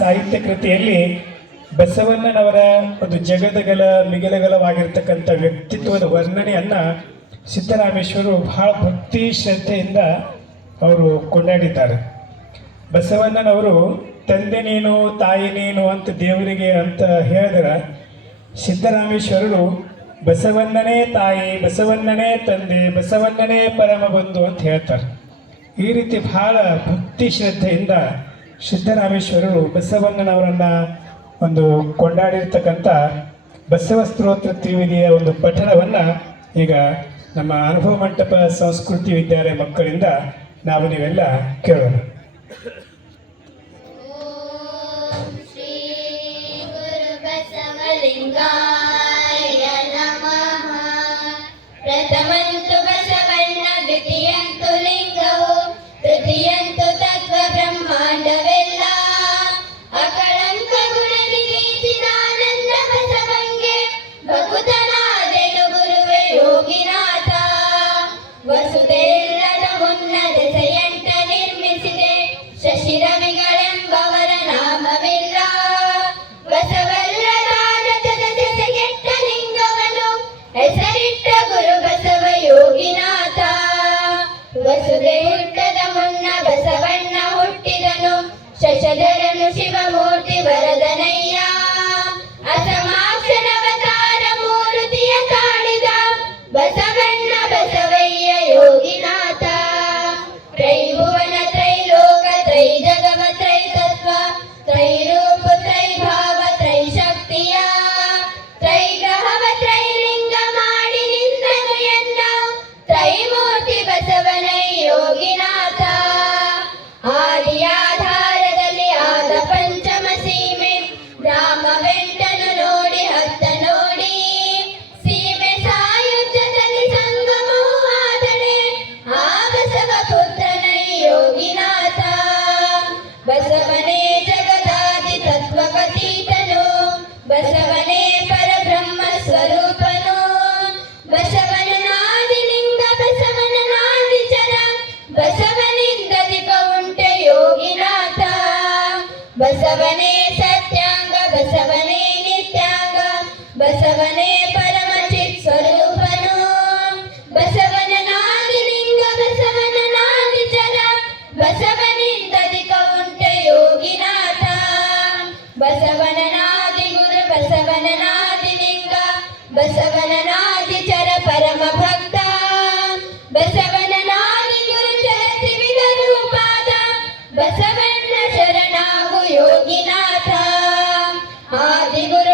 ಸಾಹಿತ್ಯ ಕೃತಿಯಲ್ಲಿ ಬಸವಣ್ಣನವರ ಒಂದು ಜಗದಗಲ ಮಿಗಿಲಗಲವಾಗಿರ್ತಕ್ಕಂಥ ವ್ಯಕ್ತಿತ್ವದ ವರ್ಣನೆಯನ್ನ ಸಿದ್ದರಾಮೇಶ್ವರು ಬಹಳ ಭಕ್ತಿ ಶ್ರದ್ಧೆಯಿಂದ ಅವರು ಕೊಂಡಾಡಿದ್ದಾರೆ. ಬಸವಣ್ಣನವರು ತಂದೆ ನೀನು ತಾಯಿ ನೀನು ಅಂತ ದೇವರಿಗೆ ಅಂತ ಹೇಳಿದ್ರೆ, ಸಿದ್ದರಾಮೇಶ್ವರರು ಬಸವಣ್ಣನೇ ತಾಯಿ, ಬಸವಣ್ಣನೇ ತಂದೆ, ಬಸವಣ್ಣನೇ ಪರಮ ಬಂಧು ಅಂತ ಹೇಳ್ತಾರೆ. ಈ ರೀತಿ ಬಹಳ ಭಕ್ತಿ ಶ್ರದ್ಧೆಯಿಂದ ಸಿದ್ದರಾಮೇಶ್ವರರು ಬಸವಣ್ಣನವರನ್ನ ಒಂದು ಕೊಂಡಾಡಿರ್ತಕ್ಕಂಥ ಬಸವ ಸ್ತೋತ್ರ ತ್ರಿವಿಧಿಯ ಒಂದು ಪಠಣವನ್ನು ಈಗ ನಮ್ಮ ಅನುಭವ ಮಂಟಪ ಸಂಸ್ಕೃತಿ ವಿದ್ಯಾಲಯ ಮಕ್ಕಳಿಂದ ನಾವು ನೀವೆಲ್ಲ ಕೇಳೋಣ. ಶ್ರೀ ಗುರು ಬಸವಲಿಂಗಾಯ ನಮಃ. ಪ್ರಥಮಂತು ಬಸವಣ್ಣ, ದ್ವಿತೀಯಂತು ಲಿಂಗವು, ತೃತೀಯಂತು ತತ್ವ ಬ್ರಹ್ಮಾಂಡವೆಲ್ಲ. ಅಕಳಂಕ ಗುಣನಿಧಿ ಚಿದಾನಂದ ಬಸವಂಗೆ ಭಕುತನಾದೆನು ಗುರುವೆ ಯೋಗಿನಾಥ. ವಸುದೆಲ್ಲದ ಮುನ್ನ ದೆಸೆಯಂಟ ನಿರ್ಮಿಸಿದೆ, ಶಶಿರವಿಗಳೆಂಬವರ ನಾಮವಿಲ್ಲ. ಬಸವಲ್ಲದಾನದ ದೆಸೆಗೆಟ್ಟ ಲಿಂಗವನು ಹೆಸರಿಟ್ಟ ಗುರು ಬಸವ ಯೋಗಿನಾಥ. ವಸುದೆ ಹುಟ್ಟದ ಮುನ್ನ ಬಸವಣ್ಣ ಹುಟ್ಟಿದನು, ಶಶಧರನು ಶಿವಮೂರ್ತಿ ವರದನಯ್ಯ. ಅಸಮಾಕ್ಷರವತಾರ ಮೂರುತಿಯ ತಾಳಿದ ಬಸವಣ್ಣ ಬಸವಯ್ಯ ಯೋಗಿನಾಥ. ತ್ರೈಭುವನ ತ್ರೈಲೋಕ ತ್ರೈ ಜಗವ ತ್ರೈ ತತ್ವ ತ್ರೈರೂಪ ತ್ರೈಭಾವ ತ್ರೈ ಶಕ್ತಿಯ ತ್ರೈಗ್ರಹವ ತ್ರೈಲಿಂಗ ಮಾಡಿ ನಿಂದನು ಎನ್ನ ತ್ರೈಮೂರ್ತಿ ಬಸವನೈ ಯೋಗಿನಾಥ. ಆದಿಯಾಧಾರದಲ್ಲಿ ಆದ ಪಂಚಮ ಸೀಮೆ, ರಾಮವೆಂಟನು ನೋಡಿ ಹತ್ತ ನೋಡಿ. ಸೀಮೆ ಸಾಯುಜ್ಯದಲ್ಲಿ ಸಂಗಮವು ಆದಡೆ, ಆ ಬಸವ ಪುತ್ರನೈ ಯೋಗಿನಾಥ. ಬಸವನೇ ಜಗದಾದಿ ತತ್ವಕತೀತನು, ಬಸವನೇ ಪರಬ್ರಹ್ಮ ಸ್ವರೂಪನು. ಬಸವನ ನಾದಿಲಿಂಗ ಬಸವನ ನಾದಿಚರ, ಬಸವನಿಂದಧಿಕ ಉಂಟೆ ಯೋಗಿನಾಥ. ಬಸವನೇ ಸತ್ಯಾಂಗ ಬಸವನೇ ನಿತ್ಯಾಂಗ, ಬಸವನೇ ಪರಮ ಚಿತ್ ಸ್ವರೂಪನು. ಬಸವನ ನಾದಿಲಿಂಗ ಬಸವನ ನಾದಿಚರ, ಬಸವನಿಂದಧಿಕ ಉಂಟೆ ಯೋಗಿನಾಥ. ಬಸವನ ನಾದಿ ಗುರು ಬಸವನ ನಾದಿಲಿಂಗ, ಬಸವನ ನಾದಿಚರ ಪರಮ ಭಕ್ತ. ಬಸವನ ನಾದಿ ಗುರು ಚರ ತ್ರಿವಿಧ ರೂಪಾದ, ಬಸವಣ್ಣ ಶರಣಾಗು ಯೋಗಿನಾಥ. ಆದಿಗುರು